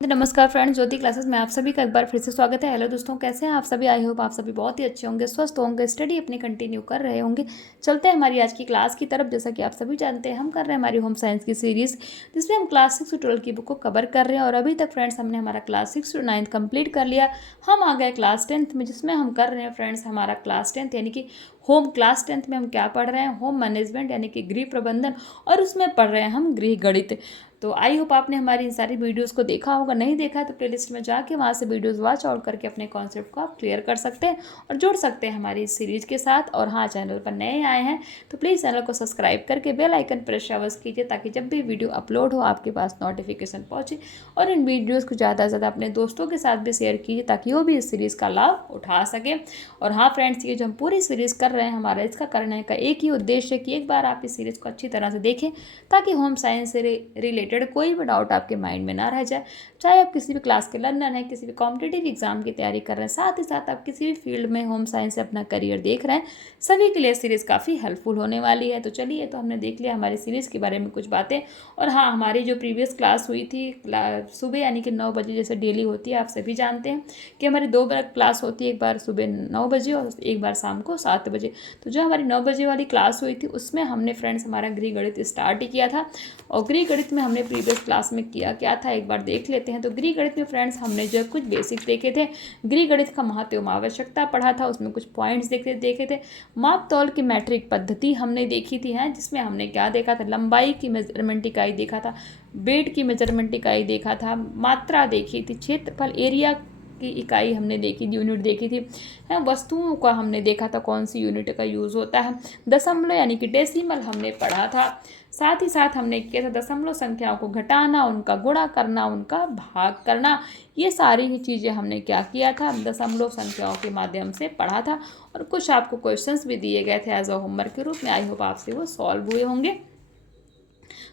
तो नमस्कार फ्रेंड्स, ज्योति क्लासेस में आप सभी का एक बार फिर से स्वागत है। हेलो दोस्तों, कैसे हैं आप सभी? आई होप आप सभी बहुत ही अच्छे होंगे, स्वस्थ होंगे, स्टडी अपनी कंटिन्यू कर रहे होंगे। चलते हैं हमारी आज की क्लास की तरफ। जैसा कि आप सभी जानते हैं, हम कर रहे हैं हमारी होम साइंस की सीरीज़, जिसमें हम क्लास 6 से 12 की बुक को कवर कर रहे हैं। और अभी तक फ्रेंड्स हमने हमारा क्लास 6 to 9 कंप्लीट कर लिया। हम आ गए क्लास 10th में, जिसमें हम कर रहे हैं फ्रेंड्स हमारा क्लास 10th यानी कि होम। क्लास 10th में हम क्या पढ़ रहे हैं? होम मैनेजमेंट यानी कि गृह प्रबंधन, और उसमें पढ़ रहे हैं हम गृह गणित। तो आई होप आपने हमारी इन सारी वीडियोस को देखा होगा। नहीं देखा है तो प्लेलिस्ट में जाके वहाँ से वीडियोस वॉच आउट करके अपने कॉन्सेप्ट को आप क्लियर कर सकते हैं और जुड़ सकते हैं हमारी इस सीरीज़ के साथ। और हाँ, चैनल पर नए आए हैं तो प्लीज़ चैनल को सब्सक्राइब करके बेल आइकन प्रेस अवश्य कीजिए, ताकि जब भी वीडियो अपलोड हो आपके पास नोटिफिकेशन पहुँचे। और इन वीडियोज़ को ज़्यादा से ज़्यादा अपने दोस्तों के साथ भी शेयर कीजिए, ताकि वो भी इस सीरीज़ का लाभ उठा सकें। और हाँ फ्रेंड्स, ये जो हम पूरी सीरीज़ कर रहे हैं, हमारा इसका करने का एक ही उद्देश्य है कि एक बार आप इस सीरीज़ को अच्छी तरह से देखें, ताकि होम साइंस से रिलेटेड कोई भी डाउट आपके माइंड में ना रह जाए। चाहे आप किसी भी क्लास के लर्नर हैं, किसी भी कॉम्पिटिटिव एग्जाम की तैयारी कर रहे हैं, साथ ही साथ आप किसी भी फील्ड में होम साइंस से अपना करियर देख रहे हैं, सभी के लिए सीरीज़ काफ़ी हेल्पफुल होने वाली है। तो चलिए, तो हमने देख लिया हमारी सीरीज़ के बारे में कुछ बातें। और हाँ, हमारी जो प्रीवियस क्लास हुई थी सुबह यानी कि 9 बजे जैसे डेली होती है, आप सभी जानते हैं कि हमारी 2 बार क्लास होती है, एक बार सुबह 9 बजे और एक बार शाम को 7 बजे। तो जो हमारी 9 बजे वाली क्लास हुई थी, उसमें हमने फ्रेंड्स हमारा गृह गणित स्टार्ट ही किया था। और गृह गणित में हमने प्रीवियस क्लास में किया क्या था, एक बार देख लेते हैं। तो गृह गणित में फ्रेंड्स हमने जो कुछ बेसिक देखे थे, गृह गणित का महत्व एवं आवश्यकता पढ़ा था, उसमें कुछ पॉइंट्स देखे थे। माप तौल की मैट्रिक पद्धति हमने देखी थी, है जिसमें हमने क्या देखा था? लंबाई की मेजरमेंट इकाई देखा था, बेड की मेजरमेंट इकाई देखा था, मात्रा देखी थी, क्षेत्रफल एरिया की इकाई हमने देखी थी, यूनिट देखी थी, है वस्तुओं का हमने देखा था कौन सी यूनिट का यूज़ होता है। दशमलव यानी कि डेसिमल हमने पढ़ा था। साथ ही साथ हमने किया था दशमलव संख्याओं को घटाना, उनका गुणा करना, उनका भाग करना। ये सारी ही चीज़ें हमने क्या किया था? दशमलव संख्याओं के माध्यम से पढ़ा था। और कुछ आपको क्वेश्चंस भी दिए गए थे एज अ होमवर्क के रूप में। आई होप आपसे वो सॉल्व हुए होंगे।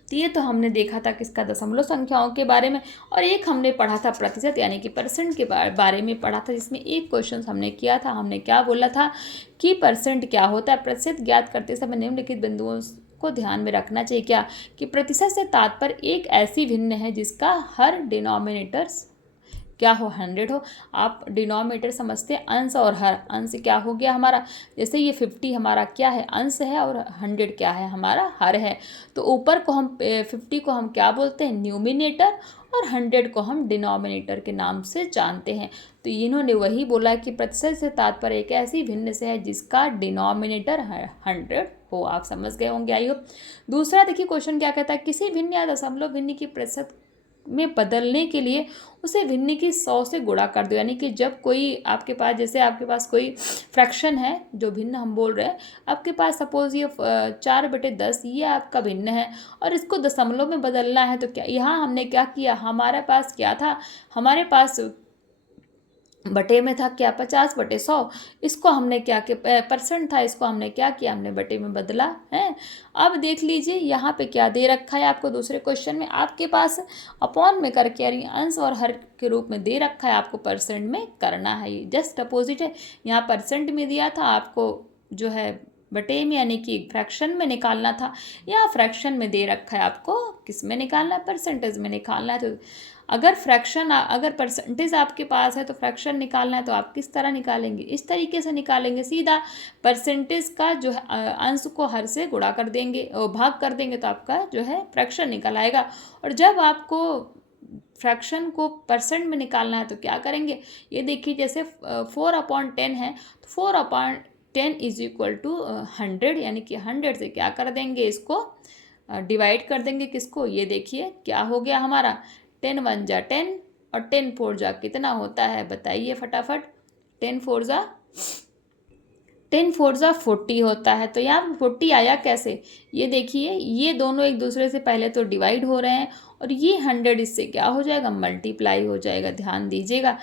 तो ये तो हमने देखा था किसका? दशमलव संख्याओं के बारे में। और एक हमने पढ़ा था प्रतिशत यानी कि परसेंट के बारे में पढ़ा था, जिसमें एक क्वेश्चन हमने किया था। हमने क्या बोला था कि परसेंट क्या होता है? प्रतिशत ज्ञात करते समय निम्नलिखित बिंदुओं को ध्यान में रखना चाहिए। क्या? कि प्रतिशत से तात्पर्य एक ऐसी भिन्न है जिसका हर डिनोमिनेटर क्या हो? 100 हो। आप डिनोमिनेटर समझते हैं अंश और हर। अंश क्या हो गया हमारा? जैसे ये 50 हमारा क्या है? अंश है, और 100 क्या है? हमारा हर है। तो ऊपर को हम 50 को हम क्या बोलते हैं? न्यूमिनेटर, और 100 को हम डिनोमिनेटर के नाम से जानते हैं। तो इन्होंने वही बोला कि प्रतिशत से तात्पर्य एक ऐसी भिन्न से है जिसका डिनोमिनेटर 100 हो। आप समझ गए होंगे आई होप। दूसरा देखिए क्वेश्चन क्या कहता है? किसी भिन्न या दशमलव भिन्न की प्रतिशत में बदलने के लिए उसे भिन्न की 100 से गुणा कर दो। यानी कि जब कोई आपके पास, जैसे आपके पास कोई फ्रैक्शन है, जो भिन्न हम बोल रहे हैं, आपके पास सपोज ये 4/10 ये आपका भिन्न है, और इसको दशमलव में बदलना है। तो क्या यहाँ हमने क्या किया? हमारे पास क्या था? हमारे पास बटे में था क्या? 50/100। इसको हमने क्या किया? परसेंट था, इसको हमने क्या किया? हमने बटे में बदला है। अब देख लीजिए यहाँ पे क्या दे रखा है आपको। दूसरे क्वेश्चन में आपके पास अपॉन में करके, यानी अंश और हर के रूप में दे रखा है, आपको परसेंट में करना है। ये जस्ट अपोजिट है। यहाँ परसेंट में दिया था, आपको जो है बटे में यानी कि फ्रैक्शन में निकालना था। यहाँ फ्रैक्शन में दे रखा है, आपको किस में निकालना है? परसेंटेज में निकालना है। तो अगर परसेंटेज आपके पास है तो फ्रैक्शन निकालना है, तो आप किस तरह निकालेंगे? इस तरीके से निकालेंगे। सीधा परसेंटेज का जो है अंश को हर से गुणा कर देंगे और भाग कर देंगे, तो आपका जो है फ्रैक्शन निकल आएगा। और जब आपको फ्रैक्शन को परसेंट में निकालना है तो क्या करेंगे? ये देखिए, जैसे 4/10 है, तो 4/10 इज इक्वल टू 100, यानी कि 100 से क्या कर देंगे? इसको डिवाइड कर देंगे। किसको? ये देखिए क्या हो गया हमारा? 10 1 जा 10, और 10 4 जा कितना होता है? बताइए फटाफट। 10 4 जा 40 होता है। तो यहाँ 40 आया कैसे? ये देखिए, ये दोनों एक दूसरे से पहले तो डिवाइड हो रहे हैं, और ये 100 इससे क्या हो जाएगा? मल्टीप्लाई हो जाएगा। ध्यान दीजिएगा,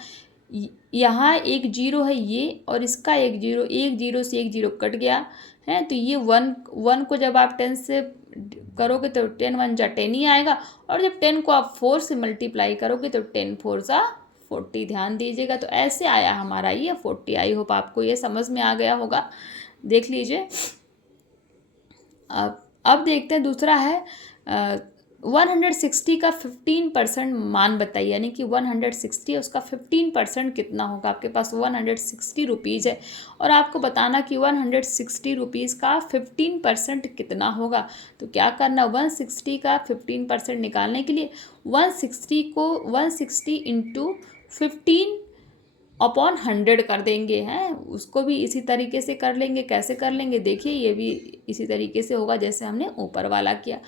यहाँ एक जीरो है ये, और इसका एक जीरो से एक जीरो कट गया है। तो ये वन को जब आप 10 से करोगे तो 10 1 जा 10 ही आएगा, और जब 10 को आप 4 से मल्टीप्लाई करोगे तो 10 4 जा 40। ध्यान दीजिएगा, तो ऐसे आया हमारा ये 40। आई होप आपको ये समझ में आ गया होगा। देख लीजिए। अब देखते हैं दूसरा है 160 का 15% मान बताइए, यानी कि 160 उसका 15% कितना होगा। आपके पास 160 रुपीज़ है और आपको बताना कि 160 रुपीज़ का 15% कितना होगा। तो क्या करना, 160 का 15% निकालने के लिए 160 को 160 इंटू 15/100 कर देंगे हैं। उसको भी इसी तरीके से कर लेंगे। कैसे कर लेंगे देखिए, ये भी इसी तरीके से होगा जैसे हमने ऊपर वाला किया।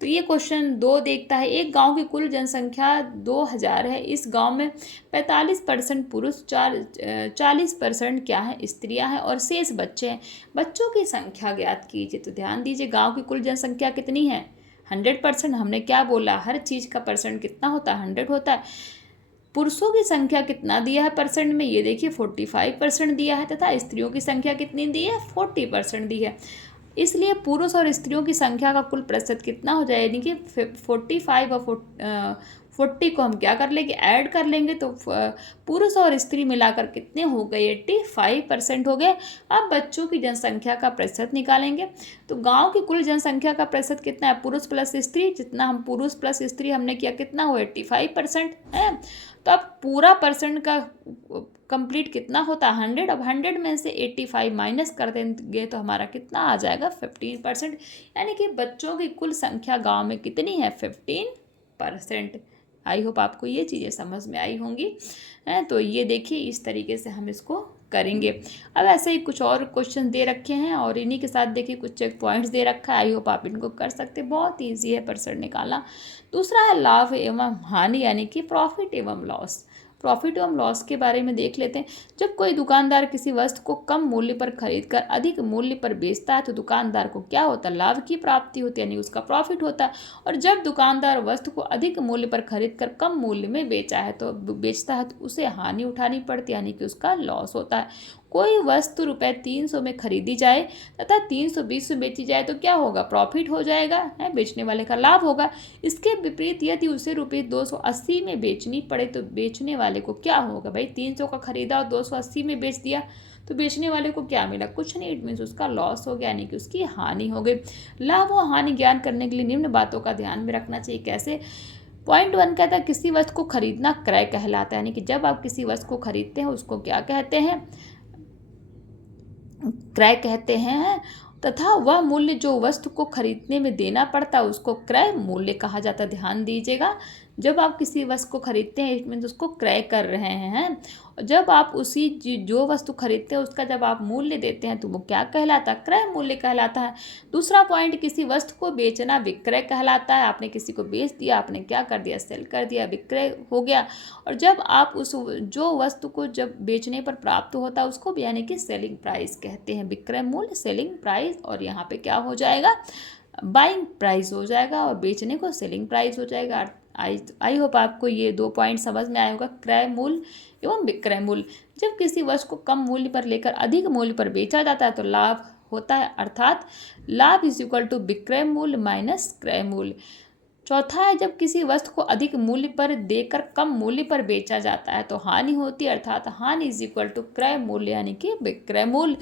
तो ये क्वेश्चन 2 देखता है, एक गांव की कुल जनसंख्या 2000 है। इस गांव में 45% पुरुष, 40% क्या है, स्त्रियां हैं और शेष बच्चे हैं। बच्चों की संख्या ज्ञात कीजिए। तो ध्यान दीजिए, गांव की कुल जनसंख्या कितनी है, 100%। हमने क्या बोला, हर चीज़ का परसेंट कितना होता है, 100 होता है। पुरुषों की संख्या कितना दिया है परसेंट में, ये देखिए 45% दिया है, तथा स्त्रियों की संख्या कितनी दी है, 40% दी है। इसलिए पुरुष और स्त्रियों की संख्या का कुल प्रतिशत कितना हो जाए, यानी कि 45 और 40 को हम क्या कर लेंगे, ऐड कर लेंगे। तो पुरुष और स्त्री मिलाकर कितने हो गए, 85% हो गए। अब बच्चों की जनसंख्या का प्रतिशत निकालेंगे। तो गांव की कुल जनसंख्या का प्रतिशत कितना है, पुरुष प्लस स्त्री, जितना हम पुरुष प्लस स्त्री हमने किया कितना हुआ, 85% है। तो अब पूरा परसेंट का कंप्लीट कितना होता है, 100। अब 100 में से 85 माइनस कर देंगे तो हमारा कितना आ जाएगा, 15%। यानी कि बच्चों की कुल संख्या गांव में कितनी है, 15%। आई होप आपको ये चीज़ें समझ में आई होंगी। तो ये देखिए, इस तरीके से हम इसको करेंगे। अब ऐसे ही कुछ और क्वेश्चन दे रखे हैं और इन्हीं के साथ देखिए कुछ चेक पॉइंट्स दे रखा है। आई होप आप इनको कर सकते हैं, बहुत ईजी है परसेंट निकालना। दूसरा है लाभ एवं हानि, यानी कि प्रॉफिट एवं लॉस। प्रॉफिट एवं लॉस के बारे में देख लेते हैं। जब कोई दुकानदार किसी वस्तु को कम मूल्य पर खरीदकर अधिक मूल्य पर बेचता है तो दुकानदार को क्या होता है, लाभ की प्राप्ति होती है, यानी उसका प्रॉफिट होता है। और जब दुकानदार वस्तु को अधिक मूल्य पर खरीदकर कम मूल्य में बेचता है तो उसे हानि उठानी पड़ती है, यानी कि उसका लॉस होता है। कोई वस्तु रुपये 300 में खरीदी जाए तथा 320 में बेची जाए तो क्या होगा, प्रॉफिट हो जाएगा, है, बेचने वाले का लाभ होगा। इसके विपरीत यदि उसे रुपये 280 में बेचनी पड़े तो बेचने वाले को क्या होगा, भाई 300 का खरीदा और 280 में बेच दिया तो बेचने वाले को क्या मिला, कुछ नहीं, इट मीन्स उसका लॉस हो गया, यानी कि उसकी हानि हो गई। लाभ और हानि ज्ञान करने के लिए निम्न बातों का ध्यान में रखना चाहिए। कैसे, पॉइंट 1 कहता है किसी वस्तु को खरीदना क्रय कहलाता है, यानी कि जब आप किसी वस्तु को खरीदते हैं उसको क्या कहते हैं, क्रय कहते हैं। तथा वह मूल्य जो वस्तु को खरीदने में देना पड़ता है उसको क्रय मूल्य कहा जाता है। ध्यान दीजिएगा, जब आप किसी वस्तु को खरीदते हैं इसमें उसको क्रय कर रहे हैं। और जब आप उसी जो वस्तु खरीदते हैं उसका जब आप मूल्य देते हैं तो वो क्या कहलाता है, क्रय मूल्य कहलाता है। दूसरा पॉइंट, किसी वस्तु को बेचना विक्रय कहलाता है। आपने किसी को बेच दिया, आपने क्या कर दिया, सेल कर दिया, विक्रय हो गया। और जब आप उस जो वस्तु को जब बेचने पर प्राप्त होता है उसको भी, यानी कि सेलिंग प्राइस कहते हैं। विक्रय मूल्य, सेलिंग प्राइस, और यहाँ पे क्या हो जाएगा, बाइंग प्राइस हो जाएगा और बेचने को सेलिंग प्राइस हो जाएगा। आई होप आपको ये 2 पॉइंट समझ में आया होगा, क्रय मूल्य एवं विक्रय मूल्य। जब किसी वस्तु को कम मूल्य पर लेकर अधिक मूल्य पर बेचा जाता है तो लाभ होता है, अर्थात लाभ इज इक्वल टू विक्रय मूल्य माइनस क्रय मूल्य। चौथा है, जब किसी वस्तु को अधिक मूल्य पर देकर कम मूल्य पर बेचा जाता है तो हानि होती है, अर्थात हानि इज इक्वल टू क्रय मूल्य, यानी कि विक्रय मूल्य।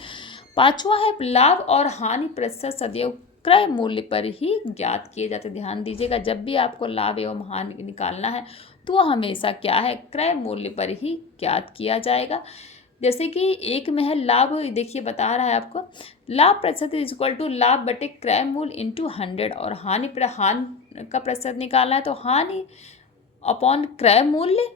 पांचवा है, लाभ और हानि प्रतिशत सदैव क्रय मूल्य पर ही ज्ञात किए जाते। ध्यान दीजिएगा, जब भी आपको लाभ एवं हानि निकालना है तो हमेशा क्या है, क्रय मूल्य पर ही ज्ञात किया जाएगा। जैसे कि एक में है लाभ, देखिए बता रहा है आपको, लाभ प्रतिशत इज इक्वल टू लाभ बटे क्रय मूल्य इंटू 100। और हानि का प्रतिशत निकालना है तो हानि अपॉन क्रय मूल्य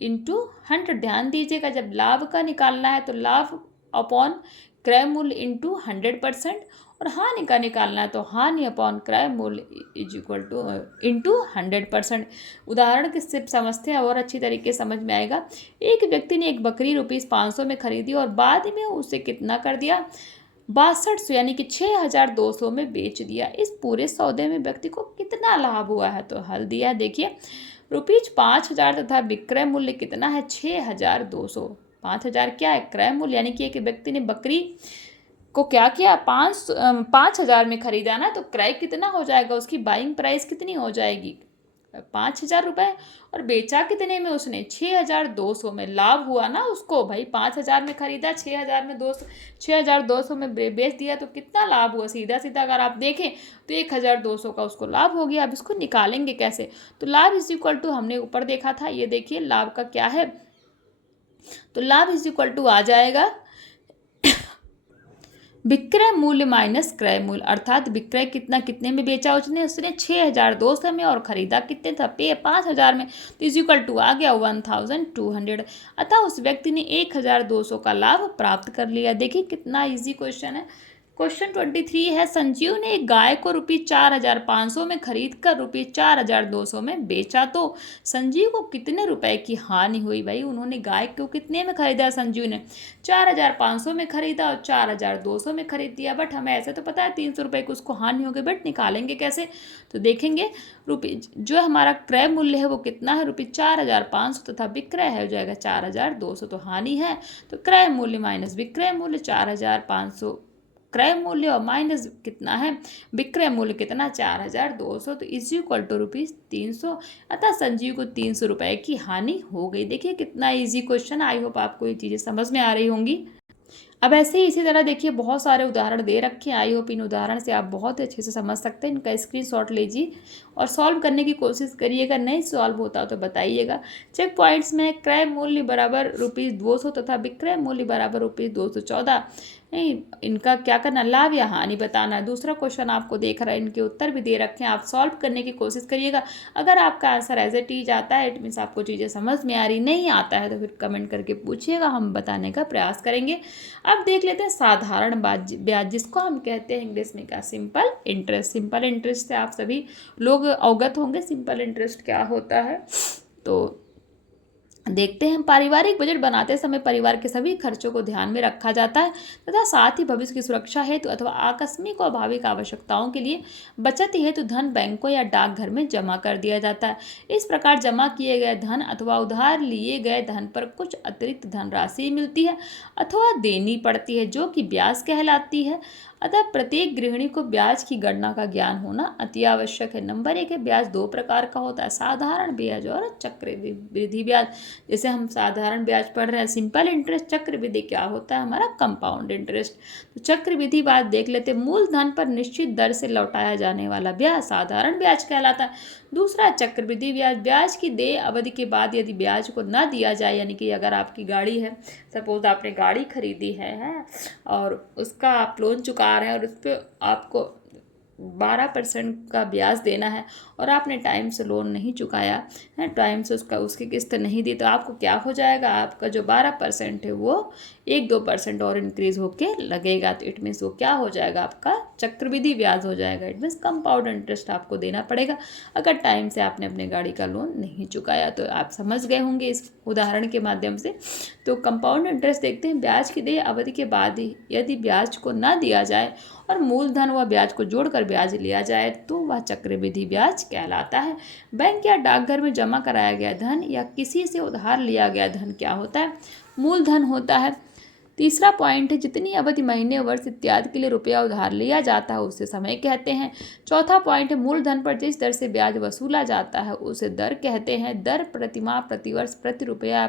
इंटू 100। ध्यान दीजिएगा, जब लाभ का निकालना है तो लाभ अपॉन क्रय मूल्य इंटू 100%, और हानि का निकालना है तो हानि अपॉन क्रय मूल्य इज इक्वल टू इंटू 100%। उदाहरण के सिर्फ समझते हैं और अच्छी तरीके से समझ में आएगा। एक व्यक्ति ने एक बकरी ₹500 में खरीदी और बाद में उसे कितना कर दिया, 6200 यानी कि 6200 में बेच दिया। इस पूरे सौदे में व्यक्ति को कितना लाभ हुआ है, तो हल दिया है, देखिए ₹5000 तथा विक्रय मूल्य कितना है, 6200। 5000 क्या है, क्रय मूल्य, यानी कि एक व्यक्ति ने बकरी को क्या किया, 5000 में खरीदा ना, तो क्रय कितना हो जाएगा, उसकी बाइंग प्राइस कितनी हो जाएगी, 5,000 रुपये, और बेचा कितने में उसने 6,200 में। लाभ हुआ ना उसको भाई, 5,000 में खरीदा, 6,200 में बेच दिया, तो कितना लाभ हुआ। सीधा सीधा अगर आप देखें तो 1,200 का उसको लाभ हो गया। अब इसको निकालेंगे कैसे, तो लाभ इज इक्वल टू, हमने ऊपर देखा था, ये देखिए लाभ का क्या है, तो लाभ इज इक्वल टू आ जाएगा विक्रय मूल्य माइनस क्रय मूल्य, अर्थात विक्रय कितना, कितने में बेचा उसने 6,200 में, और खरीदा कितने था, 5,000 में, तो इज इक्वल टू आ गया 1,200। अतः उस व्यक्ति ने 1,200 का लाभ प्राप्त कर लिया। देखिए कितना इजी क्वेश्चन है। क्वेश्चन 23 है, संजीव ने एक गाय को ₹4,500 में खरीद कर ₹4,200 में बेचा, तो संजीव को कितने रुपए की हानि हुई। भाई उन्होंने गाय को कितने में खरीदा, संजीव ने 4,500 में खरीदा और 4,200 में खरीद दिया, बट हमें ऐसे तो पता है 300 रुपये की उसको हानि हो गई, बट निकालेंगे कैसे, तो देखेंगे जो हमारा क्रय मूल्य है वो कितना है, ₹4,500 तथा विक्रय है हो जाएगा 4,200, तो हानि है, तो क्रय मूल्य माइनस विक्रय मूल्य 4,500 क्रय मूल्य और माइनस कितना है विक्रय मूल्य, कितना 4,200, तो इज इक्वल टू ₹300। अतः संजीव को 300 रुपये की हानि हो गई। देखिए कितना इजी क्वेश्चन। आई होप आपको ये चीज़ें समझ में आ रही होंगी। अब ऐसे ही इसी तरह देखिए बहुत सारे उदाहरण दे रखे हैं। आई होप इन उदाहरण से आप बहुत अच्छे से समझ सकते हैं। इनका स्क्रीनशॉट लीजिए और सॉल्व करने की कोशिश करिएगा। नहीं सॉल्व होता तो बताइएगा। चेक पॉइंट्स में क्रय मूल्य बराबर ₹200 तथा विक्रय मूल्य बराबर ₹214। नहीं, इनका क्या करना, लाभ या हानि बताना है। दूसरा क्वेश्चन आपको देख रहा है, इनके उत्तर भी दे रखे हैं, आप सॉल्व करने की कोशिश करिएगा। अगर आपका आंसर एज इट इज आता है, इट मीन्स आपको चीज़ें समझ में आ रही, नहीं आता है तो फिर कमेंट करके पूछिएगा, हम बताने का प्रयास करेंगे। अब देख लेते हैं साधारण ब्याज, जिसको हम कहते हैं इंग्लिश में क्या, सिंपल इंटरेस्ट। सिंपल इंटरेस्ट से आप सभी लोग अवगत होंगे, सिंपल इंटरेस्ट क्या होता है। तो देखते हैं, पारिवारिक बजट बनाते समय परिवार के सभी खर्चों को ध्यान में रखा जाता है तथा साथ ही भविष्य की सुरक्षा हेतु अथवा आकस्मिक और भाविक आवश्यकताओं के लिए बचत हेतु धन बैंकों या डाकघर में जमा कर दिया जाता है। इस प्रकार जमा किए गए धन अथवा उधार लिए गए धन पर कुछ अतिरिक्त धनराशि मिलती है अथवा देनी पड़ती है, जो कि ब्याज कहलाती है। अतः प्रत्येक गृहिणी को ब्याज की गणना का ज्ञान होना अति आवश्यक है। नंबर 1 है, ब्याज दो प्रकार का होता है, साधारण ब्याज और चक्रवृद्धि ब्याज। जैसे हम साधारण ब्याज पढ़ रहे हैं सिंपल इंटरेस्ट, चक्रवृद्धि क्या होता है हमारा कंपाउंड इंटरेस्ट। तो चक्रवृद्धि ब्याज देख लेते, मूलधन पर निश्चित दर से लौटाया जाने वाला ब्याज साधारण ब्याज कहलाता है। दूसरा चक्रवृद्धि ब्याज, ब्याज की देय अवधि के बाद यदि ब्याज को न दिया जाए, यानी कि अगर आपकी गाड़ी है, सपोज आपने गाड़ी खरीदी है और उसका आप लोन चुका रहे हैं और उस पर आपको 12% का ब्याज देना है और आपने टाइम से लोन नहीं चुकाया है, टाइम से उसकी किस्त नहीं दी, तो आपको क्या हो जाएगा, आपका जो 12% है वो 1-2% और इंक्रीज होके लगेगा। तो इट मीन्स वो क्या हो जाएगा, आपका चक्रवृद्धि ब्याज हो जाएगा। इट मीन्स कंपाउंड इंटरेस्ट आपको देना पड़ेगा अगर टाइम से आपने अपने गाड़ी का लोन नहीं चुकाया। तो आप समझ गए होंगे इस उदाहरण के माध्यम से। तो कंपाउंड इंटरेस्ट देखते हैं, ब्याज की देय अवधि के बाद ही यदि ब्याज को न दिया जाए और मूलधन व ब्याज को जोड़कर ब्याज लिया जाए तो वह चक्रवृद्धि ब्याज कहलाता है। बैंक या डाकघर में जमा कराया गया धन या किसी से उधार लिया गया धन क्या होता है, मूलधन होता है। तीसरा पॉइंट है, जितनी अवधि महीने वर्ष इत्यादि के लिए रुपया उधार लिया जाता है उसे समय कहते हैं। चौथा पॉइंट है, मूलधन पर जिस दर से ब्याज वसूला जाता है उसे दर कहते हैं। दर प्रतिमाह, प्रतिवर्ष, प्रति रुपया,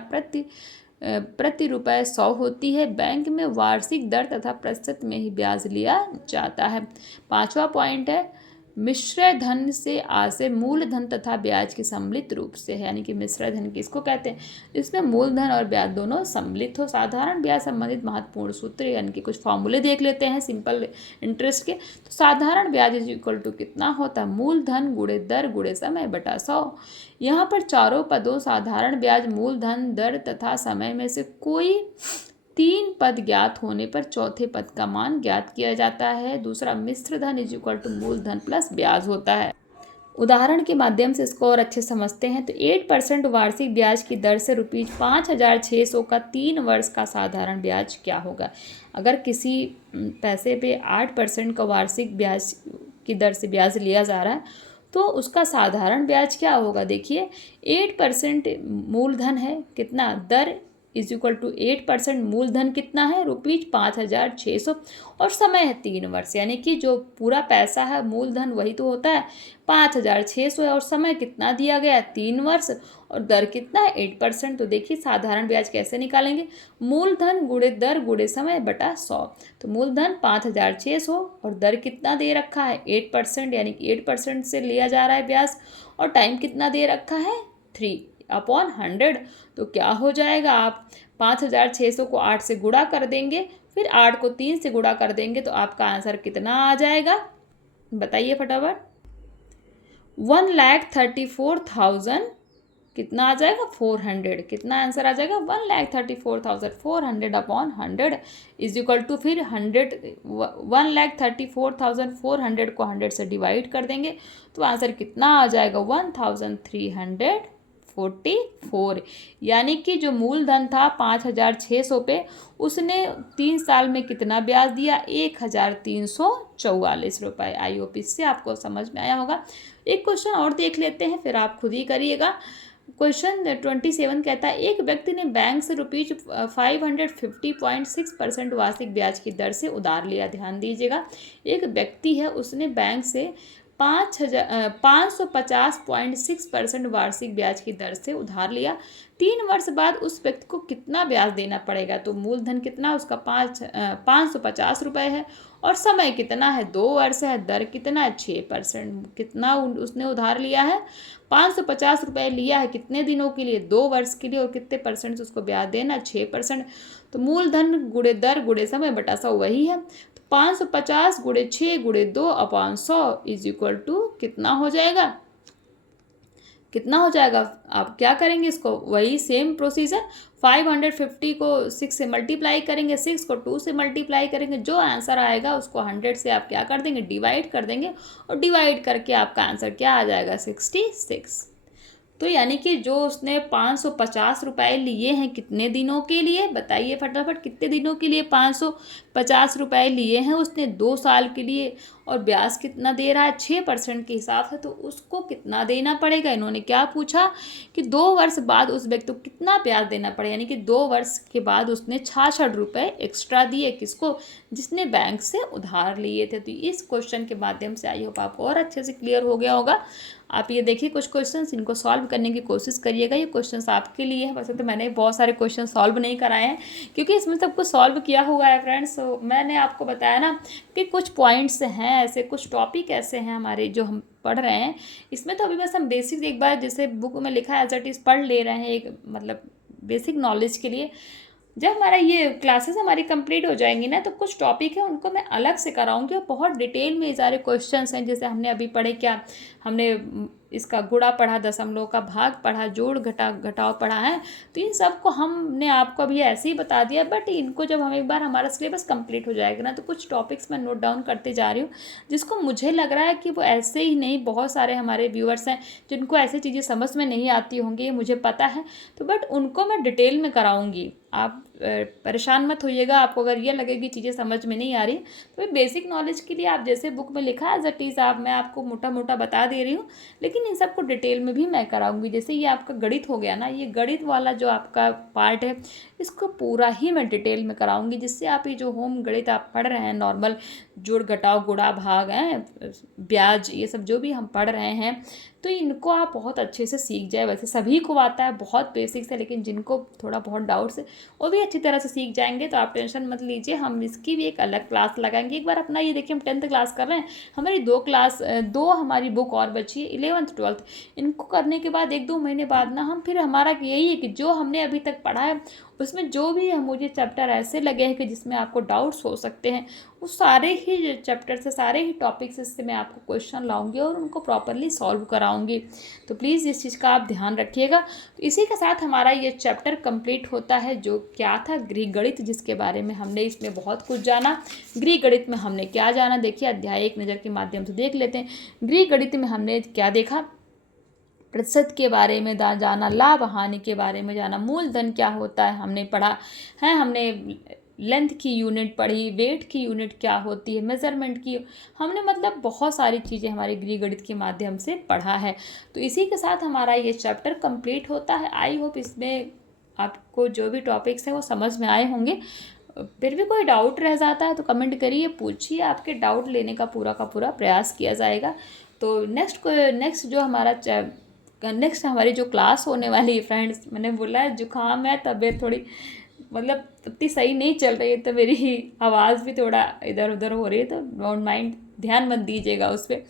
प्रति रुपये 100 होती है। बैंक में वार्षिक दर तथा प्रतिशत में ही ब्याज लिया जाता है। पांचवा पॉइंट है, मिश्र धन से आशय मूलधन तथा ब्याज के सम्मिलित रूप से है, यानी कि मिश्र धन किसको कहते हैं, इसमें मूलधन और ब्याज दोनों सम्मिलित हो। साधारण ब्याज संबंधित महत्वपूर्ण सूत्र यानी कि कुछ फॉर्मूले देख लेते हैं सिंपल इंटरेस्ट के। तो साधारण ब्याज इज इक्वल टू कितना होता है, मूलधन गुणे दर गुणे समय बटा 100। यहाँ पर चारों पदों साधारण ब्याज, मूलधन, दर तथा समय में से कोई 3 पद ज्ञात होने पर चौथे पद का मान ज्ञात किया जाता है। दूसरा, मिश्र धन इज इक्वल टू मूलधन प्लस ब्याज होता है। उदाहरण के माध्यम से इसको और अच्छे समझते हैं। तो 8% वार्षिक ब्याज की दर से ₹5,600 का 3 वर्ष का साधारण ब्याज क्या होगा। अगर किसी पैसे पे 8% का वार्षिक ब्याज की दर से ब्याज लिया जा रहा है तो उसका साधारण ब्याज क्या होगा। देखिए 8% मूलधन है, कितना, दर इज इक्वल टू 8%। मूलधन कितना है? ₹5,600 और समय है 3 वर्ष, यानी कि जो पूरा पैसा है मूलधन वही तो होता है 5,600 है और समय कितना दिया गया है? 3 वर्ष और दर कितना है? 8%। तो देखिए साधारण ब्याज कैसे निकालेंगे? मूलधन गुणे दर गुणे समय बटा 100। तो मूलधन 5,600 और दर कितना दे रखा है? 8%, यानी कि 8% से लिया जा रहा है ब्याज और टाइम कितना दे रखा है? 3/100। तो क्या हो जाएगा? आप 5,600 को 8 से गुणा कर देंगे, फिर 8 को 3 से गुणा कर देंगे, तो आपका आंसर कितना आ जाएगा? बताइए फटाफट। 1,34,000 कितना आ जाएगा? 400। कितना आंसर आ जाएगा? 1,34,400/100 इज इक्वल टू, फिर 1,34,400 को 100 से डिवाइड कर देंगे तो आंसर कितना आ जाएगा? 1,344। यानी कि जो मूलधन था 5,600 पे, उसने 3 साल में कितना ब्याज दिया? 1,344 रुपये। आई होप इससे आपको समझ में आया होगा। एक क्वेश्चन और देख लेते हैं, फिर आप खुद ही करिएगा। क्वेश्चन 27 कहता है, एक व्यक्ति ने बैंक से ₹550.6% वार्षिक ब्याज की दर से उधार लिया। ध्यान दीजिएगा, एक व्यक्ति है, उसने बैंक से 550.6% वार्षिक ब्याज की दर से उधार लिया। 3 वर्ष बाद उस व्यक्ति को कितना ब्याज देना पड़ेगा? तो मूलधन कितना उसका 550 रुपये है और समय कितना है? 2 वर्ष है। दर कितना है? 6%। कितना उसने उधार लिया है? 550 रुपये लिया है। कितने दिनों के लिए? 2 वर्ष के लिए। और कितने परसेंट उसको ब्याज देना? 6%। तो मूलधन गुणे दर गुणे समय बटा 100 वही है। 550 गुणे 6 गुणे 2/100 इज इक्वल टू कितना हो जाएगा? कितना हो जाएगा? आप क्या करेंगे इसको? वही सेम प्रोसीजर, 550 को 6 से मल्टीप्लाई करेंगे, 6 को 2 से मल्टीप्लाई करेंगे, जो आंसर आएगा उसको 100 से आप क्या कर देंगे? डिवाइड कर देंगे और डिवाइड करके आपका आंसर क्या आ जाएगा? 66। तो यानी कि जो उसने 550 रुपये लिए हैं, कितने दिनों के लिए? बताइए फटाफट, कितने दिनों के लिए 550 रुपये लिए हैं उसने? 2 साल के लिए। और ब्याज कितना दे रहा है? 6% के हिसाब से। तो उसको कितना देना पड़ेगा? इन्होंने क्या पूछा कि 2 वर्ष बाद उस व्यक्ति को कितना ब्याज देना पड़ेगा, यानी कि 2 वर्ष के बाद उसने 66 रुपये एक्स्ट्रा दिए। किसको? जिसने बैंक से उधार लिए थे। तो इस क्वेश्चन के माध्यम से आई होप आपको और अच्छे से क्लियर हो गया होगा। आप ये देखिए कुछ क्वेश्चंस, इनको सॉल्व करने की कोशिश करिएगा। ये क्वेश्चंस आपके लिए है। वैसे तो मैंने बहुत सारे क्वेश्चन सॉल्व नहीं कराए हैं क्योंकि इसमें सब कुछ सॉल्व किया हुआ है फ्रेंड्स। तो मैंने आपको बताया ना कि कुछ पॉइंट्स हैं ऐसे, कुछ टॉपिक ऐसे हैं हमारे जो हम पढ़ रहे हैं। इसमें तो अभी बस हम बेसिक एक बार जैसे बुक में लिखा है एज इट इज़ पढ़ ले रहे हैं, एक मतलब बेसिक नॉलेज के लिए। जब हमारा ये क्लासेस हमारी कंप्लीट हो जाएंगी ना, तो कुछ टॉपिक है उनको मैं अलग से कराऊंगी और बहुत डिटेल में ये सारे क्वेश्चंस हैं। जैसे हमने अभी पढ़े, क्या हमने इसका गुणा पढ़ा, दशमलव का भाग पढ़ा, जोड़ घटाव पढ़ा है। तो इन सब को हमने आपको अभी ऐसे ही बता दिया, बट इनको जब हम एक बार हमारा सिलेबस कंप्लीट हो जाएगा ना, तो कुछ टॉपिक्स मैं नोट डाउन करते जा रही हूँ जिसको मुझे लग रहा है कि वो ऐसे ही नहीं, बहुत सारे हमारे व्यूअर्स हैं जिनको ऐसी चीज़ें समझ में नहीं आती होंगी, ये मुझे पता है। तो बट उनको मैं डिटेल में कराऊंगी। आप परेशान मत होइएगा। आपको अगर ये लगे कि चीज़ें समझ में नहीं आ रही, तो बेसिक नॉलेज के लिए आप जैसे बुक में लिखा है एज इट इज़ मैं आपको मोटा मोटा बता दे रही हूँ, लेकिन इन सबको डिटेल में भी मैं कराऊंगी। जैसे ये आपका गणित हो गया ना, ये गणित वाला जो आपका पार्ट है, इसको पूरा ही मैं डिटेल में कराऊंगी, जिससे आप ये जो होम गणित आप पढ़ रहे हैं, नॉर्मल जोड़ घटाव गुणा भाग हैं, ब्याज, ये सब जो भी हम पढ़ रहे हैं, तो इनको आप बहुत अच्छे से सीख जाए। वैसे सभी को आता है, बहुत बेसिक्स है, लेकिन जिनको थोड़ा बहुत डाउट्स है वो भी अच्छी तरह से सीख जाएंगे। तो आप टेंशन मत लीजिए, हम इसकी भी एक अलग क्लास लगाएंगे। एक बार अपना ये देखिए, हम 10th क्लास कर रहे हैं, हमारी 2 हमारी बुक और बची है, 11th 12th। इनको करने के बाद 1-2 महीने बाद ना हम फिर हमारा यही है कि जो हमने अभी तक पढ़ा है उसमें जो भी हम मुझे चैप्टर ऐसे लगे हैं कि जिसमें आपको डाउट्स हो सकते हैं, वो सारे ही चैप्टर से, सारे ही टॉपिक्स से मैं आपको क्वेश्चन लाऊंगी और उनको प्रॉपरली सॉल्व कराऊंगी। तो प्लीज़ इस चीज़ का आप ध्यान रखिएगा। तो इसी के साथ हमारा ये चैप्टर कंप्लीट होता है, जो क्या था, गृह गणित, जिसके बारे में हमने इसमें बहुत कुछ जाना। गृह गणित में हमने क्या जाना, देखिए अध्याय 1 नज़र के माध्यम से देख लेते हैं। गृह गणित में हमने क्या देखा? प्रतिशत के बारे में जाना, लाभ हानि के बारे में जाना, मूलधन क्या होता है हमने पढ़ा है, हमने लेंथ की यूनिट पढ़ी, वेट की यूनिट क्या होती है, मेजरमेंट की, हमने मतलब बहुत सारी चीज़ें हमारे गृह गणित के माध्यम से पढ़ा है। तो इसी के साथ हमारा ये चैप्टर कंप्लीट होता है। आई होप इसमें आपको जो भी टॉपिक्स हैं वो समझ में आए होंगे। फिर भी कोई डाउट रह जाता है तो कमेंट करिए, पूछिए, आपके डाउट लेने का पूरा प्रयास किया जाएगा। तो नेक्स्ट जो हमारा नेक्स्ट हमारी जो क्लास होने वाली है फ्रेंड्स, मैंने बोला है जुकाम है, तबीयत थोड़ी मतलब इतनी सही नहीं चल रही है, तो मेरी आवाज़ भी थोड़ा इधर उधर हो रही है, तो डोंट माइंड, ध्यान मत दीजिएगा उस पर।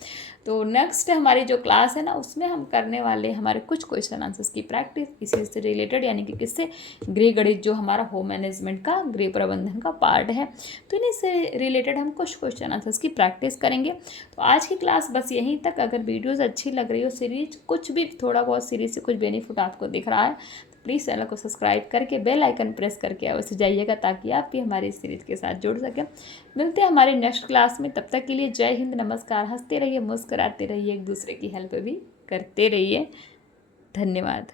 तो नेक्स्ट हमारी जो क्लास है ना, उसमें हम करने वाले हमारे कुछ क्वेश्चन आंसर्स की प्रैक्टिस इसी से रिलेटेड, यानी कि किससे, गृह गणित जो हमारा होम मैनेजमेंट का, गृह प्रबंधन का पार्ट है, तो इन्हीं से रिलेटेड हम कुछ क्वेश्चन आंसर्स की प्रैक्टिस करेंगे। तो आज की क्लास बस यहीं तक। अगर वीडियोज़ अच्छी लग रही हो, सीरीज कुछ भी थोड़ा बहुत सीरीज से कुछ बेनिफिट आपको दिख रहा है, प्लीज़ चैनल को सब्सक्राइब करके बेल आइकन प्रेस करके अवश्य जाइएगा, ताकि आप भी हमारी इस सीरीज़ के साथ जुड़ सकें। मिलते हैं हमारे नेक्स्ट क्लास में, तब तक के लिए जय हिंद, नमस्कार। हंसते रहिए, मुस्कुराते रहिए, एक दूसरे की हेल्प भी करते रहिए। धन्यवाद।